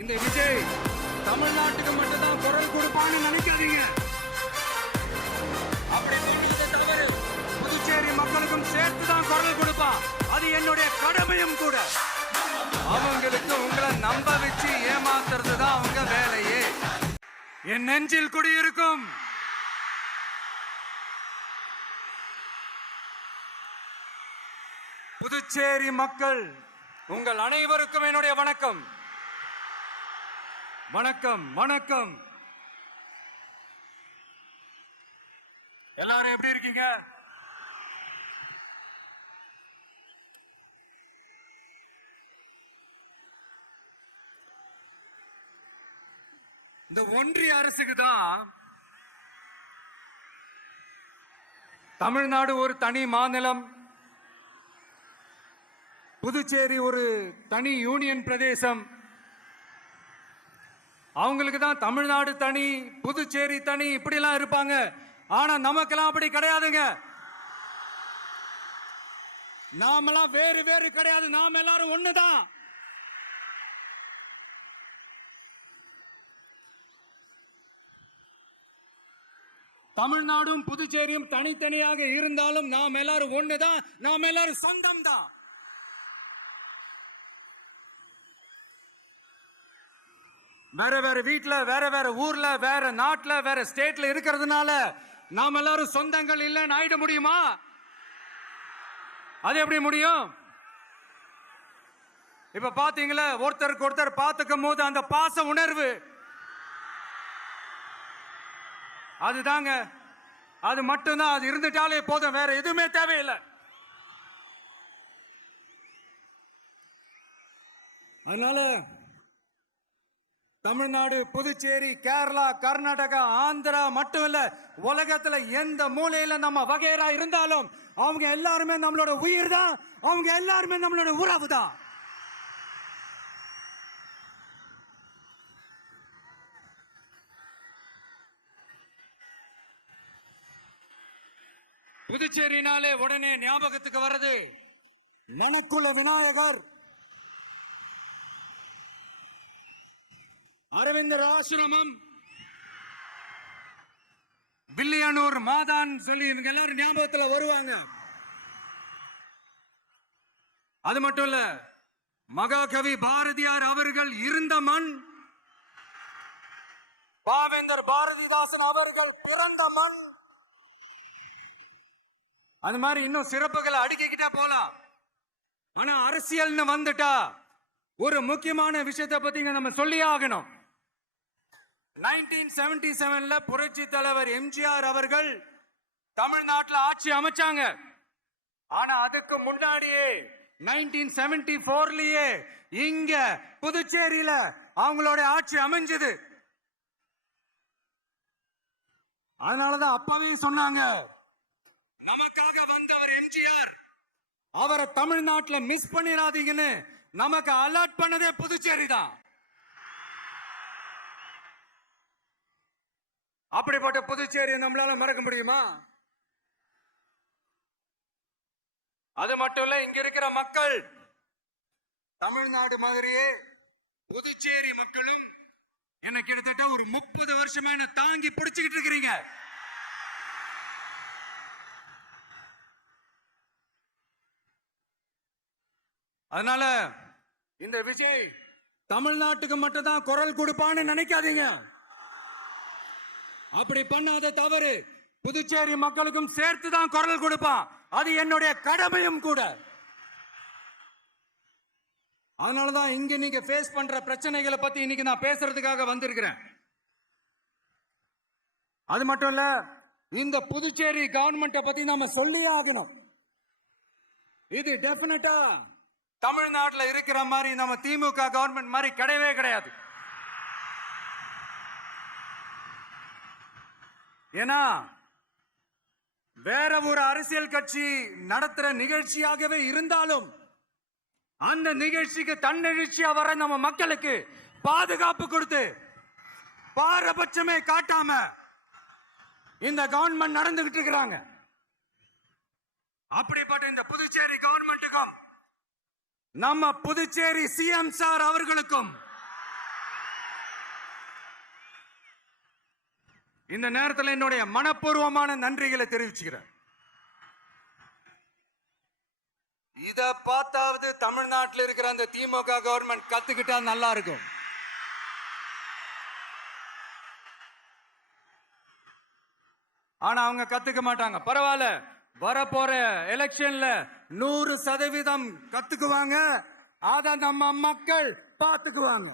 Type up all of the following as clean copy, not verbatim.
இந்த விஜய் தமிழ்நாட்டுக்கு மட்டும் தான் குரல் கொடுப்பான்னு நினைக்காதீங்க. அப்படி சொல்றது தவறு. புதுச்சேரி மக்களுக்கும் சேர்த்து தான் குரல் கொடுப்பான். அது என்னுடைய கடமையும் கூட. அவங்களுக்கு உங்களை நம்ப வச்சு ஏமாத்துறது தான் அவங்க வேலையே. என் நெஞ்சில் குடியிருக்கும் புதுச்சேரி மக்கள் உங்கள் அனைவருக்கும் என்னுடைய வணக்கம். வணக்கம் வணக்கம். எல்லாரும் எப்படி இருக்கீங்க? இந்த ஒன்றிய அரசுக்கு தான் தமிழ்நாடு ஒரு தனி மாநிலம், புதுச்சேரி ஒரு தனி யூனியன் பிரதேசம். அவங்களுக்கு தான் தமிழ்நாடு தனி, புதுச்சேரி தனி, இப்படிலாம் இருப்பாங்க. ஆனா நமக்கெல்லாம் அப்படி கிடையாதுங்க. நாமெல்லாம் வேறு வேறு கிடையாது. நாம எல்லாரும் ஒண்ணுதான். தமிழ்நாடும் புதுச்சேரியும் தனித்தனியாக இருந்தாலும் நாம் எல்லாரும் ஒண்ணுதான். நாம் எல்லாரும் சொந்தம் தான். வேற வேற வீட்டுல, வேற வேற ஊர்ல, வேற நாட்டுல, வேற ஸ்டேட்ல இருக்கிறதுனால நாம் எல்லாரும் சொந்தங்கள் இல்லைன்னு ஆயிட முடியுமா? அது எப்படி முடியும்? இப்ப பாத்தீங்களா, ஒருத்தருக்கு ஒருத்தர் பார்த்துக்கும் போது அந்த பாச உணர்வு, அதுதாங்க. அது மட்டும்தான். அது இருந்துட்டாலே போதும், வேற எதுவுமே தேவையில்லை. அதனால தமிழ்நாடு, புதுச்சேரி, கேரளா, கர்நாடகா, ஆந்திரா மட்டும் இல்ல, உலகத்துல எந்த மூலையில நம்ம வகைரா இருந்தாலும் அவங்க எல்லாருமே நம்மளோட உயிர் தான். அவங்க எல்லாருமே நம்மளோட உறவு தான். புதுச்சேரினாலே உடனே ஞாபகத்துக்கு வர்றது நனக்குள்ள விநாயகர், அரவிந்தர் ஆசிரமம், வில்லியனூர் மாதான் சொல்லி இவங்க எல்லாரும் ஞாபகத்துல வருவாங்க. அது மட்டும் இல்ல, மகாகவி பாரதியார் அவர்கள் இருந்த மண், பாவேந்தர் பாரதிதாசன் அவர்கள் பிறந்த மண். அது மாதிரி இன்னும் சிறப்புகளை அடுக்கிக்கிட்டே போலாம். ஆனா அரசியல்னு வந்துட்டா ஒரு முக்கியமான விஷயத்தை பத்தி நம்ம சொல்லியே ஆகணும். 1977ல புரட்சி தலைவர் எம்ஜிஆர் அவர்கள் தமிழ்நாட்டில் ஆட்சி அமைச்சாங்க. ஆனா அதுக்கு முன்னாடியே 1974லயே இங்க புதுச்சேரியில அவங்களோட ஆட்சி அமைஞ்சது. அதனாலதான் அப்பவே சொன்னாங்க, நமக்காக வந்தவர் எம்ஜிஆர், அவரை தமிழ்நாட்டில் மிஸ் பண்ணிடாதீங்கன்னு நமக்கு அலர்ட் பண்ணதே புதுச்சேரி தான். அப்படிப்பட்ட புதுச்சேரி நம்மளால மறக்க முடியுமா? அது மட்டும் இல்ல, இங்க இருக்கிற மக்கள் தமிழ்நாடு மாதிரியே புதுச்சேரி மக்களும் என்ன கிட்டத்தட்ட ஒரு 30 வருஷமா என்ன தாங்கி பிடிச்சுக்கிட்டு இருக்கிறீங்க. அதனால இந்த விஜய் தமிழ்நாட்டுக்கு மட்டும் தான் குரல் கொடுப்பான்னு நினைக்காதீங்க. அப்படி பண்ணாத தவறு. புதுச்சேரி மக்களுக்கும் சேர்த்து தான் குரல் கொடுப்பான். அது என்னுடைய கடமையும் கூட. அதனாலதான் இங்க நீங்க ஃபேஸ் பண்ற பிரச்சனைகளை பத்தி இன்னைக்கு நான் பேசுறதுக்காக வந்திருக்கிறேன். அது மட்டும் இல்ல, இந்த புதுச்சேரி கவர்மெண்ட்டை பத்தி நாம சொல்லியே ஆகணும். இது டெஃபினட்டா தமிழ்நாட்டில் இருக்கிற மாதிரி நம்ம திமுக கவர்மெண்ட் மாதிரி கிடையவே கிடையாது. ஏன்னா வேற ஒரு அரசியல் கட்சி நடத்துற நிகழ்ச்சியாகவே இருந்தாலும் அந்த நிகழ்ச்சிக்கு தன்னெழுச்சியா வர நம்ம மக்களுக்கு பாதுகாப்பு கொடுத்து பாரபட்சமே காட்டாம இந்த கவர்மெண்ட் நடந்துகிட்டு இருக்கிறாங்க. அப்படிப்பட்ட இந்த புதுச்சேரி கவர்மெண்ட்டுக்கும் நம்ம புதுச்சேரி சிஎம் சார் அவர்களுக்கும் இந்த நேரத்தில் என்னுடைய மனப்பூர்வமான நன்றிகளை தெரிவிச்சுக்கிறேன். இத பார்த்தாவது தமிழ்நாட்டில் இருக்கிற அந்த திமுக கவர்மெண்ட் கத்துக்கிட்டா நல்லா இருக்கும். ஆனா அவங்க கத்துக்க மாட்டாங்க. பரவாயில்ல, வரப்போற எலெக்ஷன்ல 100% கத்துக்குவாங்க. அத நம்ம மக்கள் பார்த்துக்குவாங்க.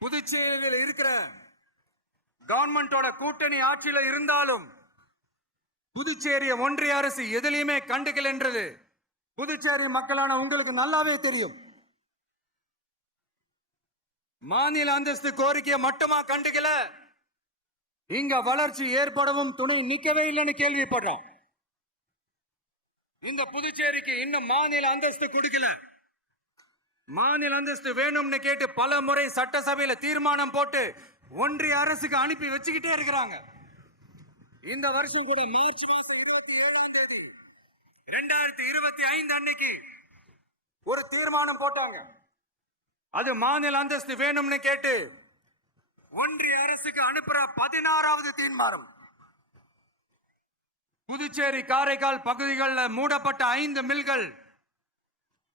புதுச்சேரியில் இருக்கிற கவர்மெண்டோட கூட்டணி ஆட்சியில இருந்தாலும் புதுச்சேரிய ஒன்றிய அரசு எதிலையுமே கண்டுக்கல என்றது புதுச்சேரி மக்களான உங்களுக்கு நல்லாவே தெரியும். மாநில அந்தஸ்து கோரிக்கையை மட்டுமா கண்டுக்கல, இங்க வளர்ச்சி ஏற்படவும் துணை நிக்கவே இல்லைன்னு கேள்விப்படுறோம். இந்த புதுச்சேரிக்கு இன்னும் மாநில அந்தஸ்து கொடுக்கல. மாநில அந்தஸ்து வேணும்னு கேட்டு பல முறை சட்டசபையில தீர்மானம் போட்டு ஒன்றிய அரசுக்கு அனுப்பி வச்சுக்கிட்டே இருக்கிறாங்க. இந்த வருஷம் கூட மார்ச் மாசம் 27ஆம் தேதி 2025 அன்னைக்கு ஒரு தீர்மானம் போட்டாங்க. அது மாநில அந்தஸ்து வேணும்னு கேட்டு ஒன்றிய அரசுக்கு அனுப்புற 16வது தீர்மானம். புதுச்சேரி காரைக்கால் பகுதிகளில் மூடப்பட்ட 5 மில்கள்,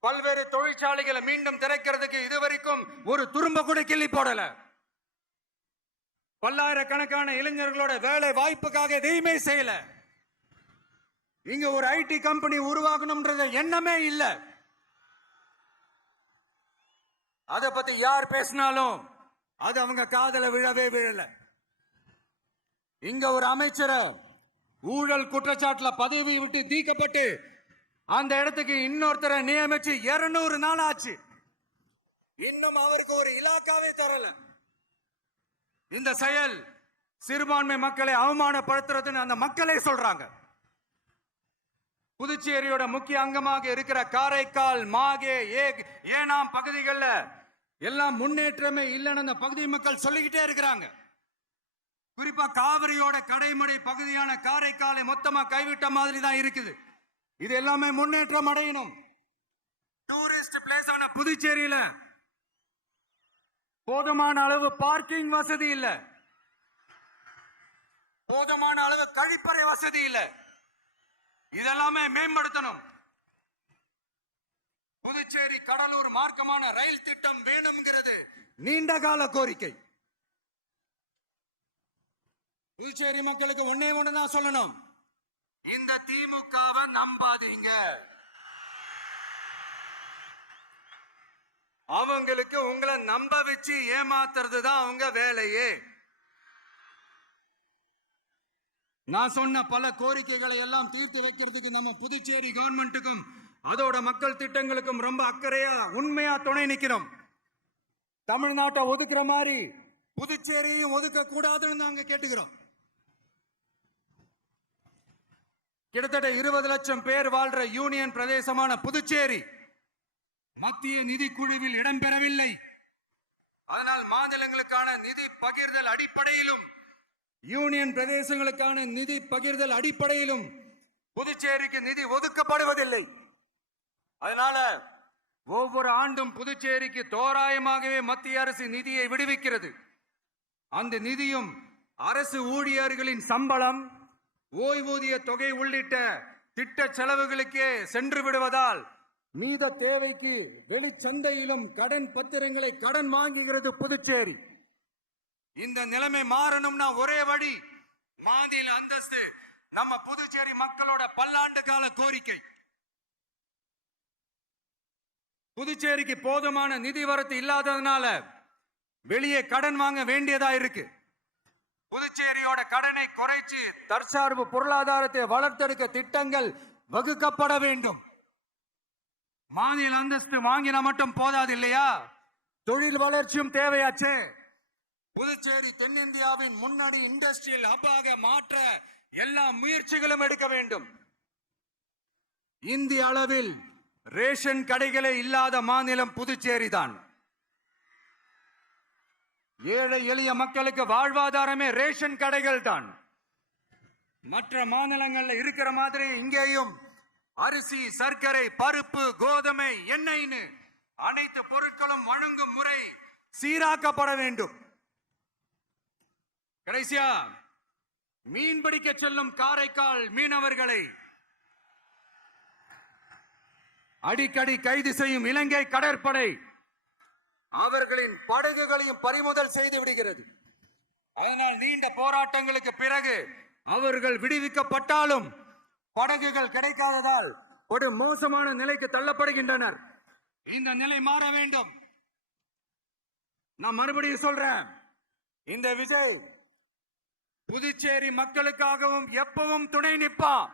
பல்வேறு தொழிற்சாலைகளை மீண்டும் திறக்கிறதுக்கு இதுவரைக்கும் ஒரு துரும்ப கூட கிள்ளி போடல. பல்லாயிரக்கணக்கான இளைஞர்களோட வேலை வாய்ப்புக்காக எதையுமே செய்யல. இங்க ஒரு ஐடி கம்பெனி உருவாக்கணும்ன்றது எண்ணமே இல்ல. அத பத்தி யார் பேசினாலும் அது அவங்க காதல விழவே விழல. இங்க ஒரு அமைச்சரை ஊழல் குற்றச்சாட்டுல பதவி விட்டு நீக்கப்பட்டு அந்த இடத்துக்கு இன்னொருத்தரை நியமிச்சு 200 நாள் ஆச்சு. இன்னும் அவருக்கு ஒரு இலாக்காவே தரல. இந்த செயல் சிறுபான்மை மக்களை அவமானப்படுத்துறதுன்னு அந்த மக்களே சொல்றாங்க. புதுச்சேரியோட முக்கிய அங்கமாக இருக்கிற காரைக்கால், மாகே, ஏனாம் பகுதிகளில் எல்லாம் முன்னேற்றமே இல்லைன்னு அந்த பகுதி மக்கள் சொல்லிக்கிட்டே இருக்கிறாங்க. குறிப்பா காவிரியோட கடைமடை பகுதியான காரைக்காலை மொத்தமா கைவிட்ட மாதிரி தான் இருக்குது. இது எல்லாமே முன்னேற்றம் அடையணும். டூரிஸ்ட் பிளேஸ் ஆன புதுச்சேரியில போதுமான அளவு பார்க்கிங் வசதி இல்ல, போதுமான அளவு கழிப்பறை வசதி இல்ல. இதெல்லாமே மேம்படுத்தணும். புதுச்சேரி கடலூர் மார்க்கமான ரயில் திட்டம் வேணும்ங்கிறது நீண்ட கால கோரிக்கை. புதுச்சேரி மக்களுக்கு ஒன்னே ஒண்ணுதான் சொல்லணும், இந்த திமுகவை நம்பாதீங்க. அவங்களுக்கு உங்களை நம்ப வச்சு ஏமாத்துறது தான் அவங்க வேலையே. நான் சொன்ன பல கோரிக்கைகளை எல்லாம் தீர்த்து வைக்கிறதுக்கு நம்ம புதுச்சேரி கவர்மெண்ட்டுக்கும் அதோட மக்கள் திட்டங்களுக்கும் ரொம்ப அக்கறையா உண்மையா துணை நிக்கிறோம். தமிழ்நாட்டை ஒதுக்குற மாதிரி புதுச்சேரியும் ஒதுக்க கூடாதுன்னு நாங்க கேட்டுக்கிறோம். கிட்டத்தட்ட 20 லட்சம் பேர் வாழ்ற யூனியன் பிரதேசமான புதுச்சேரி மத்திய நிதி குழுவில் இடம்பெறவில்லை. அதனால் மாநிலங்களுக்கான நிதி பகிர்தல் அடிப்படையிலும் யூனியன் பிரதேசங்களுக்கான நிதி பகிர்தல் அடிப்படையிலும் புதுச்சேரிக்கு நிதி ஒதுக்கப்படுவதில்லை. அதனால ஒவ்வொரு ஆண்டும் புதுச்சேரிக்கு தோராயமாகவே மத்திய அரசு நிதியை விடுவிக்கிறது. அந்த நிதியும் அரசு ஊழியர்களின் சம்பளம், ஓய்வூதிய தொகை உள்ளிட்ட திட்ட செலவுகளுக்கே சென்று விடுவதால் மீத தேவைக்கு வெளிச்சந்தையிலும் கடன் பத்திரங்களை கடன் வாங்குகிறது புதுச்சேரி. இந்த நிலைமை மாறணும்னா ஒரே வழி, மாநில அந்தஸ்து நம்ம புதுச்சேரி மக்களோட பல்லாண்டு கால கோரிக்கை. புதுச்சேரிக்கு போதுமான நிதி வரத்து இல்லாததுனால வெளியே கடன் வாங்க வேண்டியதா இருக்கு. புதுச்சேரியோட கடனை குறைச்சு தற்சார்பு பொருளாதாரத்தை வளர்த்தெடுக்க திட்டங்கள் வகுக்கப்பட வேண்டும். மாநில அந்தஸ்து வாங்கினா மட்டும் போதாது இல்லையா, தொழில் வளர்ச்சியும் தேவையாச்சு. புதுச்சேரி தென்னிந்தியாவின் முன்னணி இண்டஸ்ட்ரியல் ஹப்பாக மாற்ற எல்லா முயற்சிகளும் எடுக்க வேண்டும். இந்திய அளவில் ரேஷன் கடைகளே இல்லாத மாநிலம் புதுச்சேரி தான். ஏழை எளிய மக்களுக்கு வாழ்வாதாரமே ரேஷன் கடைகள் தான். மற்ற மாநிலங்கள்ல இருக்கிற மாதிரி இங்கேயும் அரிசி, சர்க்கரை, பருப்பு, கோதுமை, எண்ணெய்னு அனைத்து பொருட்களும் வழங்கும் முறை சீராக்கப்பட வேண்டும். கடைசியா மீன் பிடிக்க செல்லும் காரைக்கால் மீனவர்களை அடிக்கடி கைது செய்யும் இலங்கை கடற்படை அவர்களின் படகுகளையும் பறிமுதல் செய்து விடுகிறது. அதனால் நீண்ட போராட்டங்களுக்கு பிறகு அவர்கள் விடுவிக்கப்பட்டாலும் படகுகள் கிடைக்காததால் ஒரு மோசமான நிலைக்கு தள்ளப்படுகின்றனர். இந்த நிலை மாற வேண்டும். நான் மறுபடியும் சொல்றேன், இந்த விஜய் புதுச்சேரி மக்களுக்காகவும் எப்பவும் துணை நிற்பான்.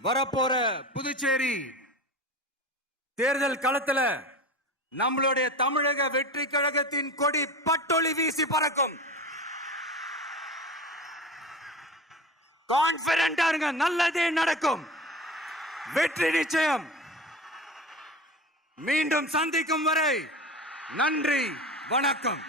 வரப்போற புதுச்சேரி தேர்தல் களத்துல நம்மளுடைய தமிழக வெற்றி கழகத்தின் கொடி பட்டொளி வீசி பறக்கும். கான்பிடென்டா இருங்க, நல்லதே நடக்கும். வெற்றி நிச்சயம். மீண்டும் சந்திக்கும் வரை நன்றி, வணக்கம்.